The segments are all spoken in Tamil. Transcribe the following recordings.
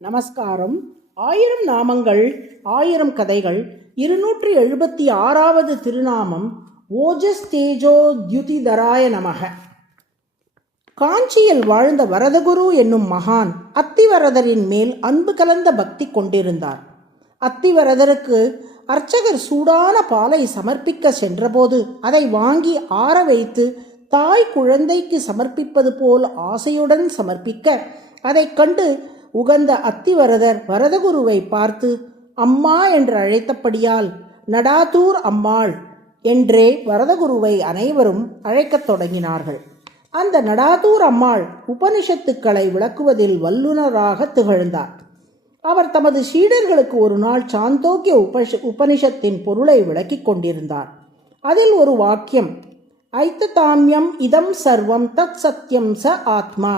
நமஸ்காரம். 1000 நாமங்கள் 1000 கதைகள் 276வது திருநாமம் ஓஜஸ் தேஜோ தியுதிதராய நமக. காஞ்சியில் வாழ்ந்த வரதகுரு என்னும் மகான் அத்திவரதரின் மேல் அன்பு கலந்த பக்தி கொண்டிருந்தார். அத்திவரதருக்கு அர்ச்சகர் சூடான பாலை சமர்ப்பிக்க சென்றபோது அதை வாங்கி ஆற வைத்து தாய் குழந்தைக்கு சமர்ப்பிப்பது போல் ஆசையுடன் சமர்ப்பிக்க அதைக் கண்டு உகந்த அத்திவரதர் வரதகுருவை பார்த்து அம்மா என்று அழைத்தபடியால் நடாதூர் அம்மாள் என்றே வரதகுருவை அனைவரும் அழைக்கத் தொடங்கினார்கள். அந்த நடாதூர் அம்மாள் உபனிஷத்துக்களை விளக்குவதில் வல்லுநராக திகழ்ந்தார். அவர் தமது சீடர்களுக்கு ஒரு நாள் சாந்தோக்கிய உபனிஷத்தின் பொருளை விளக்கிக் கொண்டிருந்தார். அதில் ஒரு வாக்கியம், ஐத்ததாமியம் இதம் சர்வம் தத் சத்யம் ச ஆத்மா.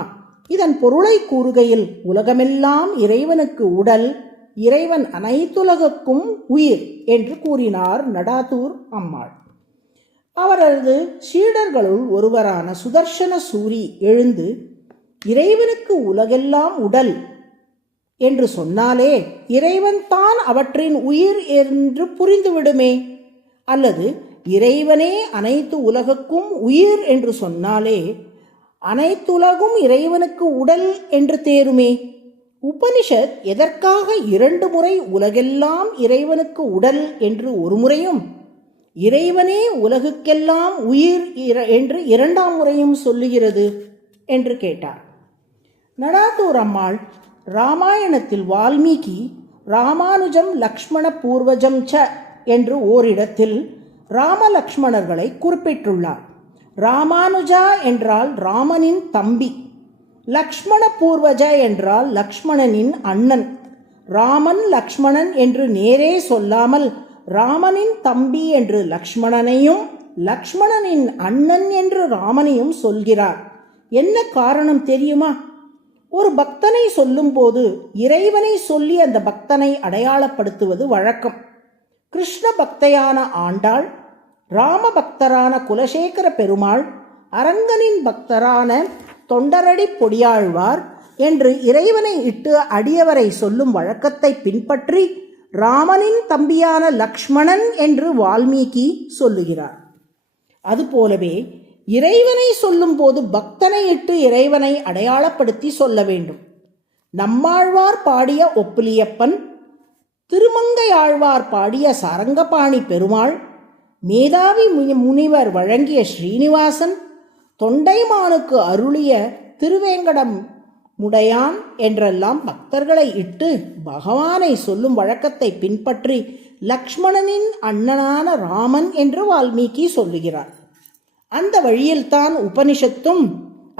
இதன் பொருளை கூறுகையில் உலகமெல்லாம் இறைவனுக்கு உடல், இறைவன் அனைத்துலகுக்கும் உயிர் என்று கூறினார் நடாதூர் அம்மாள். அவரது சீடர்களுள் ஒருவரான சுதர்சன சூரி எழுந்து, இறைவனுக்கு உலகெல்லாம் உடல் என்று சொன்னாலே இறைவன் தான் அவற்றின் உயிர் என்று புரிந்துவிடுமே, அல்லது இறைவனே அனைத்து உலகுக்கும் உயிர் என்று சொன்னாலே அனைத்துலகும் இறைவனுக்கு உடல் என்று தேருமே. உபனிஷத் எதற்காக 2 முறை உலகெல்லாம் இறைவனுக்கு உடல் என்று ஒரு முறையும், இறைவனே உலகுக்கெல்லாம் உயிர் என்று 2ஆம் முறையும் சொல்லுகிறது என்று கேட்டார். நடாதூர் அம்மாள், ராமாயணத்தில் வால்மீகி ராமானுஜம் லக்ஷ்மண பூர்வஜம் ச என்று ஓரிடத்தில் ராமலக்ஷ்மணர்களை குறிப்பிட்டுள்ளார். ராமானுஜா என்றால் ராமனின் தம்பி, லக்ஷ்மண பூர்வஜ என்றால் லக்ஷ்மணனின் அண்ணன். ராமன் லக்ஷ்மணன் என்று நேரே சொல்லாமல் ராமனின் தம்பி என்று லக்ஷ்மணனையும் லக்ஷ்மணனின் அண்ணன் என்று ராமனையும் சொல்கிறார். என்ன காரணம் தெரியுமா? ஒரு பக்தனை சொல்லும்போது இறைவனை சொல்லி அந்த பக்தனை அடையாளப்படுத்துவது வழக்கம். கிருஷ்ண பக்தையான ஆண்டாள், ராம பக்தரான குலசேகர பெருமாள், அரங்கனின் பக்தரான தொண்டரடி பொடியாழ்வார் என்று இறைவனை இட்டு அடியவரை சொல்லும் வழக்கத்தை பின்பற்றி ராமனின் தம்பியான லக்ஷ்மணன் என்று வால்மீகி சொல்லுகிறார். அதுபோலவே இறைவனை சொல்லும் போது பக்தனை இட்டு இறைவனை அடையாளப்படுத்தி சொல்ல வேண்டும். நம்மாழ்வார் பாடிய ஒப்பிலியப்பன், திருமங்கையாழ்வார் பாடிய சாரங்கபாணி பெருமாள், மேதாவி முனிவர் வழங்கிய ஸ்ரீனிவாசன், தொண்டைமானுக்கு அருளிய திருவேங்கடம் முடையான் என்றெல்லாம் பக்தர்களை இட்டு பகவானை சொல்லும் வழக்கத்தை பின்பற்றி லக்ஷ்மணனின் அண்ணனான ராமன் என்று வால்மீகி சொல்லுகிறார். அந்த வழியில்தான் உபனிஷத்தும்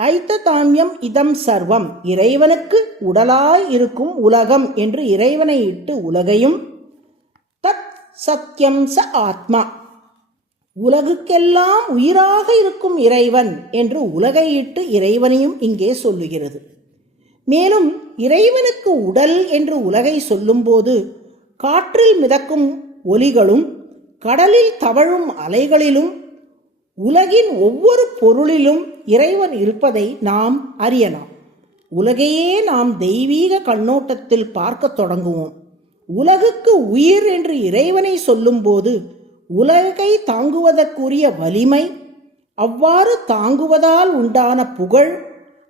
ஐத்ததாமியம் இதம் சர்வம், இறைவனுக்கு உடலாய் இருக்கும் உலகம் என்று இறைவனை இட்டு உலகையும், தத் சத்யம் ச ஆத்மா, உலகுக்கெல்லாம் உயிராக இருக்கும் இறைவன் என்று உலகை இட்டு இறைவனையும் இங்கே சொல்லுகிறது. மேலும் இறைவனுக்கு உடல் என்று உலகை சொல்லும்போது காற்றில் மிதக்கும் ஒலிகளும் கடலில் தவழும் அலைகளிலும் உலகின் ஒவ்வொரு பொருளிலும் இறைவன் இருப்பதை நாம் அறியலாம். உலகையே நாம் தெய்வீக கண்ணோட்டத்தில் பார்க்க தொடங்குவோம். உலகுக்கு உயிர் என்று இறைவனை சொல்லும்போது உலகை தாங்குவதற்குரிய வலிமை, அவ்வாறு தாங்குவதால் உண்டான புகழ்,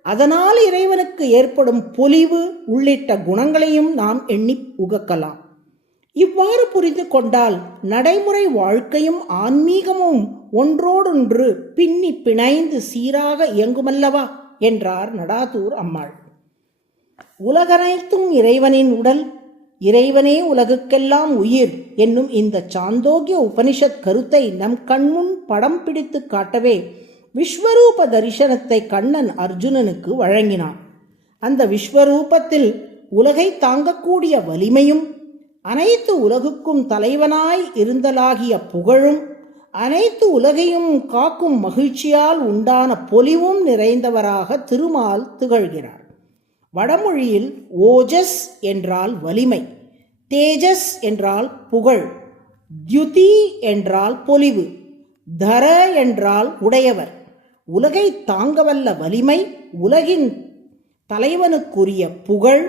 அதனால் இறைவனுக்கு ஏற்படும் பொலிவு உள்ளிட்ட குணங்களையும் நாம் எண்ணி உகக்கலாம். இவ்வாறு புரிந்து கொண்டால் நடைமுறை வாழ்க்கையும் ஆன்மீகமும் ஒன்றோடொன்று பின்னி பிணைந்து சீராக இயங்குமல்லவா என்றார் நடாதூர் அம்மாள். உலகனைத்தும் இறைவனின் உடல், இறைவனே உலகுக்கெல்லாம் உயிர் என்னும் இந்த சாந்தோக்கிய உபனிஷத் கருத்தை நம் கண்முன் படம் பிடித்து காட்டவே விஸ்வரூப தரிசனத்தை கண்ணன் அர்ஜுனனுக்கு வழங்கினான். அந்த விஸ்வரூபத்தில் உலகை தாங்கக்கூடிய வலிமையும், அனைத்து உலகுக்கும் தலைவனாய் இருந்தலாகிய புகழும், அனைத்து உலகையும் காக்கும் மகிழ்ச்சியால் உண்டான பொலிவும் நிறைந்தவராக திருமால் திகழ்கிறார். வடமொழியில் ஓஜஸ் என்றால் வலிமை, தேஜஸ் என்றால் புகழ், தியுதி என்றால் பொலிவு, தர என்றால் உடையவர். உலகை தாங்கவல்ல வலிமை, உலகின் தலைவனுக்குரிய புகழ்,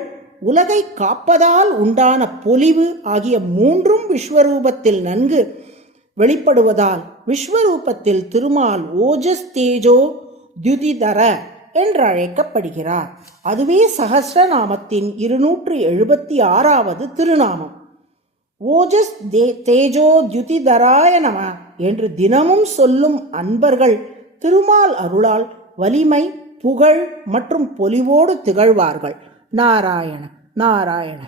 உலகை காப்பதால் உண்டான பொலிவு ஆகிய மூன்றும் விஸ்வரூபத்தில் நன்கு வெளிப்படுவதால் விஸ்வரூபத்தில் திருமால் ஓஜஸ் தேஜோ தியுதிதர என்றழைக்கப்படுகிறார். அதுவே சஹஸ்ரநாமத்தின் 276வது திருநாமம். ஓஜஸ் தேஜோ தியுதிதராய நம என்று தினமும் சொல்லும் அன்பர்கள் திருமால் அருளால் வலிமை, புகழ் மற்றும் பொலிவோடு திகழ்வார்கள். நாராயண நாராயண.